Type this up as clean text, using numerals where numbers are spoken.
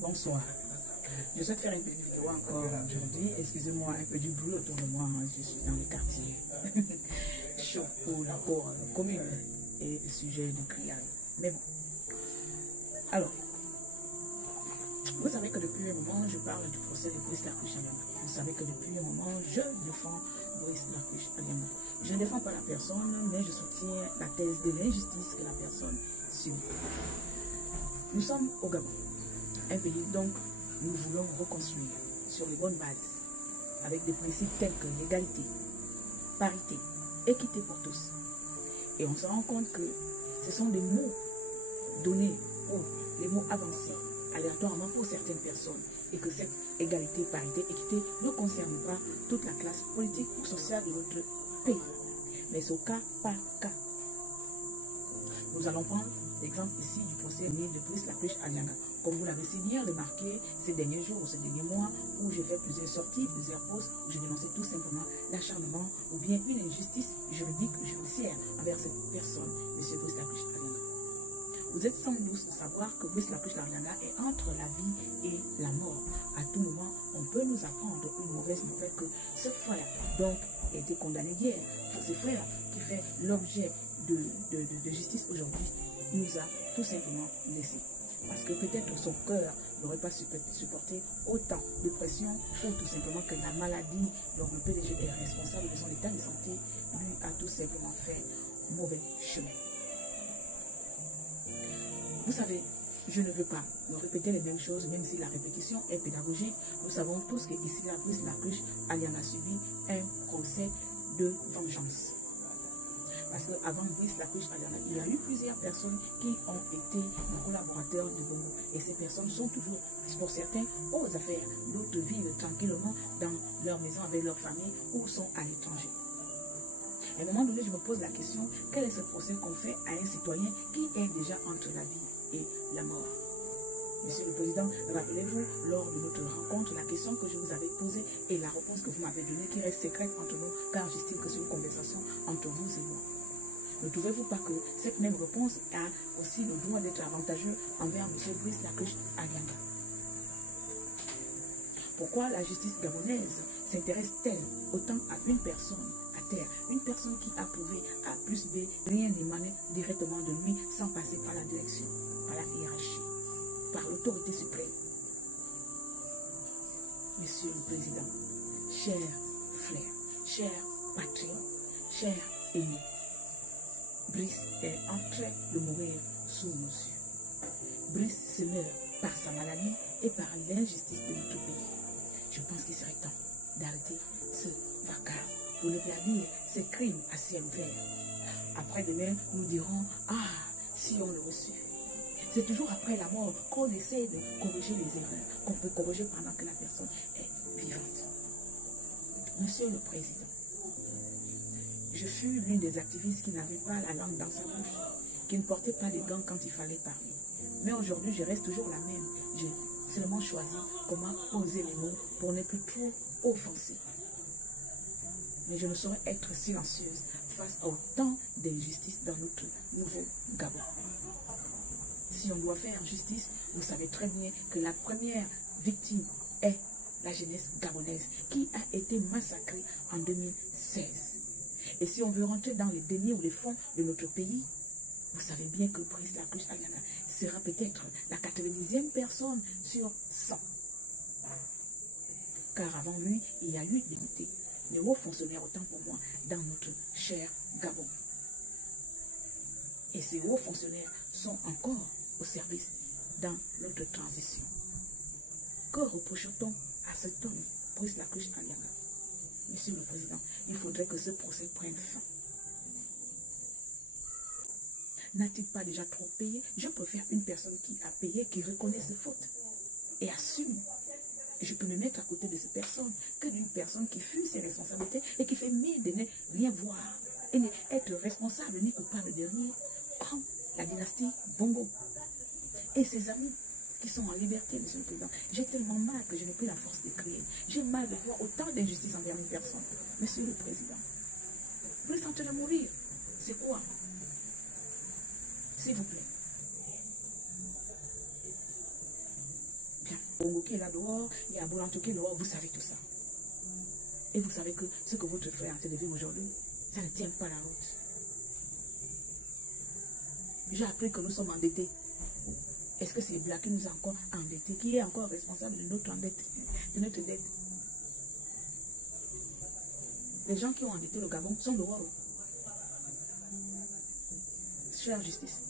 Bonsoir. Je souhaite faire une petite vidéo encore aujourd'hui. Excusez-moi, un peu du bruit autour de moi. Je suis dans le quartier chaud pour la cour commune et le sujet de criade. Mais bon. Alors, vous savez que depuis un moment, je parle du procès de Brice Lacuche Aliama. Vous savez que depuis un moment, je défends Brice Lacuche Aliama. Je ne défends pas la personne, mais je soutiens la thèse de l'injustice que la personne subit. Nous sommes au Gabon, un pays donc nous voulons reconstruire sur les bonnes bases, avec des principes tels que l'égalité, parité, équité pour tous. Et on se rend compte que ce sont des mots donnés ou les mots avancés aléatoirement pour certaines personnes et que cette égalité, parité, équité ne concerne pas toute la classe politique ou sociale de notre pays. Mais c'est au cas par cas. Nous allons prendre l'exemple ici du procès de Brice Lacuche Aliama. Comme vous l'avez si bien remarqué ces derniers jours, ces derniers mois, où j'ai fait plusieurs sorties, plusieurs posts, où j'ai dénoncé tout simplement l'acharnement ou bien une injustice juridique ou judiciaire envers cette personne, M. Brice Lacuche Aliama. Vous êtes sans doute de savoir que Brice Lacuche Aliama est entre la vie et la mort. À tout moment, on peut nous apprendre une mauvaise nouvelle que ce frère, donc, a été condamné hier. Ce frère qui fait l'objet de justice aujourd'hui, nous a tout simplement laissé. Parce que peut-être son cœur n'aurait pas supporté autant de pression ou tout simplement que la maladie dont le PDG est responsable de son état de santé lui a tout simplement fait mauvais chemin. Vous savez, je ne veux pas me répéter les mêmes choses, même si la répétition est pédagogique. Nous savons tous qu'ici, la Brice Lacuche Aliama a subi un procès de vengeance. Parce qu'avant Brice Lacuche Aliama, il y a eu plusieurs personnes qui ont été des collaborateurs de Bongo. Et ces personnes sont toujours, pour certains, aux affaires. D'autres vivent tranquillement dans leur maison avec leur famille ou sont à l'étranger. À un moment donné, je me pose la question, quel est ce procès qu'on fait à un citoyen qui est déjà entre la vie et la mort? Monsieur le Président, rappelez-vous, lors de notre rencontre, la question que je vous avais posée et la réponse que vous m'avez donnée qui reste secrète entre nous, car j'estime que c'est une conversation entre vous et moi. Ne trouvez-vous pas que cette même réponse a aussi le droit d'être avantageux envers M. Brice Lacuche Aliama? Pourquoi la justice gabonaise s'intéresse-t-elle autant à une personne à terre, une personne qui a prouvé A plus B, rien n'émanait directement de lui sans passer par la direction, par la hiérarchie, par l'autorité suprême? Monsieur le Président, chers frères, chers patriotes, chers amis, Brice est en train de mourir sous nos yeux. Brice se meurt par sa maladie et par l'injustice de notre pays. Je pense qu'il serait temps d'arrêter ce vacarme, pour ne pas dire ces crimes à ciel ouvert. Après-demain, nous dirons, ah, si on le reçut. C'est toujours après la mort qu'on essaie de corriger les erreurs, qu'on peut corriger pendant que la personne est vivante. Monsieur le Président, je fus l'une des activistes qui n'avait pas la langue dans sa bouche, qui ne portait pas les gants quand il fallait parler. Mais aujourd'hui, je reste toujours la même. J'ai seulement choisi comment poser les mots pour ne plus trop offenser. Mais je ne saurais être silencieuse face à autant d'injustices dans notre nouveau Gabon. Si on doit faire justice, vous savez très bien que la première victime est la jeunesse gabonaise qui a été massacrée en 2016. Et si on veut rentrer dans les deniers ou les fonds de notre pays, vous savez bien que Brice Lacuche Aliama sera peut-être la 90e personne sur 100. Car avant lui, il y a eu des hauts fonctionnaires, autant pour moi, dans notre cher Gabon. Et ces hauts fonctionnaires sont encore au service dans notre transition. Que reproche-t-on à cet homme, Brice Lacuche Aliama? Monsieur le Président, il faudrait que ce procès prenne fin. N'a-t-il pas déjà trop payé? Je préfère une personne qui a payé, qui reconnaît ses fautes et assume. Et je peux me mettre à côté de cette personne que d'une personne qui fuit ses responsabilités et qui fait mine de ne rien voir et n'être responsable ni coupable de rien, comme la dynastie Bongo et ses amis qui sont en liberté, Monsieur le Président. J'ai tellement mal que je n'ai plus la force de crier. J'ai mal de voir autant d'injustice envers une personne. Monsieur le Président, vous êtes en train de mourir. C'est quoi? S'il vous plaît. Bien. Bongo qui est là dehors, il y a Boulanto qui est dehors, vous savez tout ça. Et vous savez que ce que votre frère a fait de vivre aujourd'hui, ça ne tient pas la route. J'ai appris que nous sommes endettés. Est-ce que c'est Black qui nous a encore endettés, qui est encore responsable de notre dette? Les gens qui ont endetté le Gabon sont dehors. Chère justice.